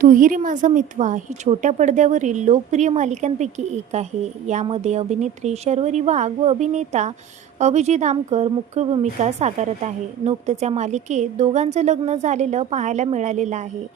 तुहिरी माझा मितवा ही छोट्या पडद्यावरील लोकप्रिय मालिकांपैकी एक आहे. यामध्ये अभिनेत्री शर्वरी वाघ व अभिनेता अभिजित आमकर मुख्य भूमिका साकारत आहे. नुकतंच या मालिकेत दोघांचं लग्न झालेलं पाहायला मिळालेलं आहे.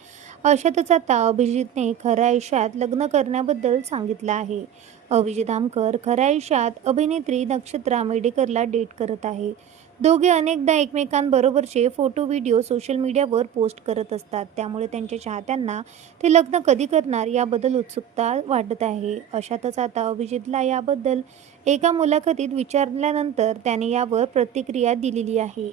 अशातच आता अभिजितने खऱ्या आयुष्यात लग्न करण्याबद्दल सांगितलं आहे. अभिजित आमकर खऱ्या आयुष्यात अभिनेत्री नक्षत्रा मेडेकरला डेट करत आहे. दोघे अनेकदा एकमेकांबरोबरचे फोटो व्हिडिओ सोशल मीडियावर पोस्ट करत असतात. त्यामुळे त्यांच्या चाहत्यांना ते लग्न कधी करणार याबद्दल उत्सुकता वाढत आहे. अशातच आता अभिजितला याबद्दल एका मुलाखतीत विचारल्यानंतर त्याने यावर प्रतिक्रिया दिलेली आहे.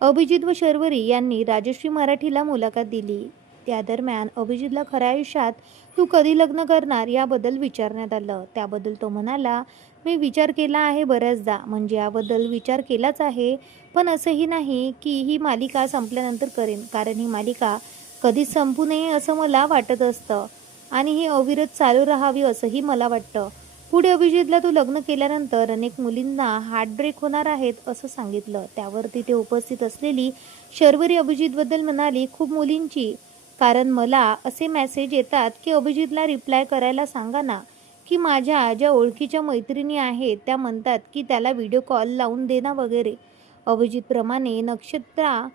अभिजित व शर्वरी यांनी राजश्री मराठीला मुलाखत दिली. त्या दरम्यान अभिजितला खऱ्या आयुष्यात तू कधी लग्न करणार? याबद्दल विचारण्यात आलं. त्याबद्दल तो म्हणाला मी विचार केला आहे बऱ्याचदा म्हणजे याबद्दल विचार केलाच आहे पण असंही नाही की ही मालिका संपल्यानंतर करेन कारण ही मालिका कधीच संपू नये असं मला वाटत असतं. आणि ही अविरत चालू राहावी असंही मला वाटतं. पुढे अभिजितला तू लग्न केल्यानंतर अनेक मुलींना हार्टब्रेक होणार आहेत असं सांगितलं. त्यावर तिथे उपस्थित असलेली शर्वरी अभिजितबद्दल म्हणाली खूप मुलींची कारण मला असे मेसेज येतात की अभिजितला रिप्लाय करायला सांगा ना की माझ्या ज्या ओळखीच्या मैत्रिणी आहेत त्या म्हणतात की त्याला व्हिडिओ कॉल लावून देना वगैरे. अभिजितप्रमाणे नक्षत्रा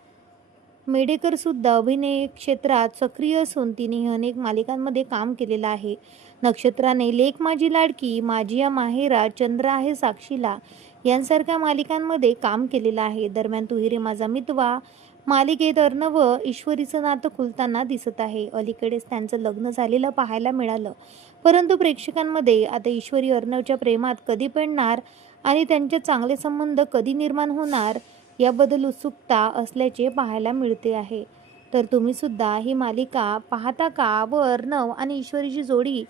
मेडेकरसुद्धा अभिनय क्षेत्रात सक्रिय असून तिने अनेक मालिकांमध्ये काम केलेलं आहे. नक्षत्राने लेख माझी लाडकी माझी या माहेरा चंद्र आहे साक्षीला यांसारख्या मालिकांमध्ये काम केलेलं आहे. दरम्यान तुहिरे माझा मितवा मालिकेत अर्णव व ईश्वरीचं नातं खुलताना दिसत आहे. अलीकडेच त्यांचं लग्न झालेलं पाहायला मिळालं. परंतु प्रेक्षकांमध्ये आता ईश्वरी अर्णवच्या प्रेमात कधी पडणार आणि त्यांचे चांगले संबंध कधी निर्माण होणार याबद्दल उत्सुकता असल्याचे पाहायला मिळते आहे. तर तुम्ही सुद्धा ही मालिका पाहता का व अर्णव आणि ईश्वरीची जोडी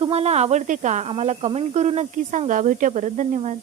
तुम्हाला आवडते का? आम्हाला कमेंट करू नक्की सांगा. भेटूया परत. धन्यवाद.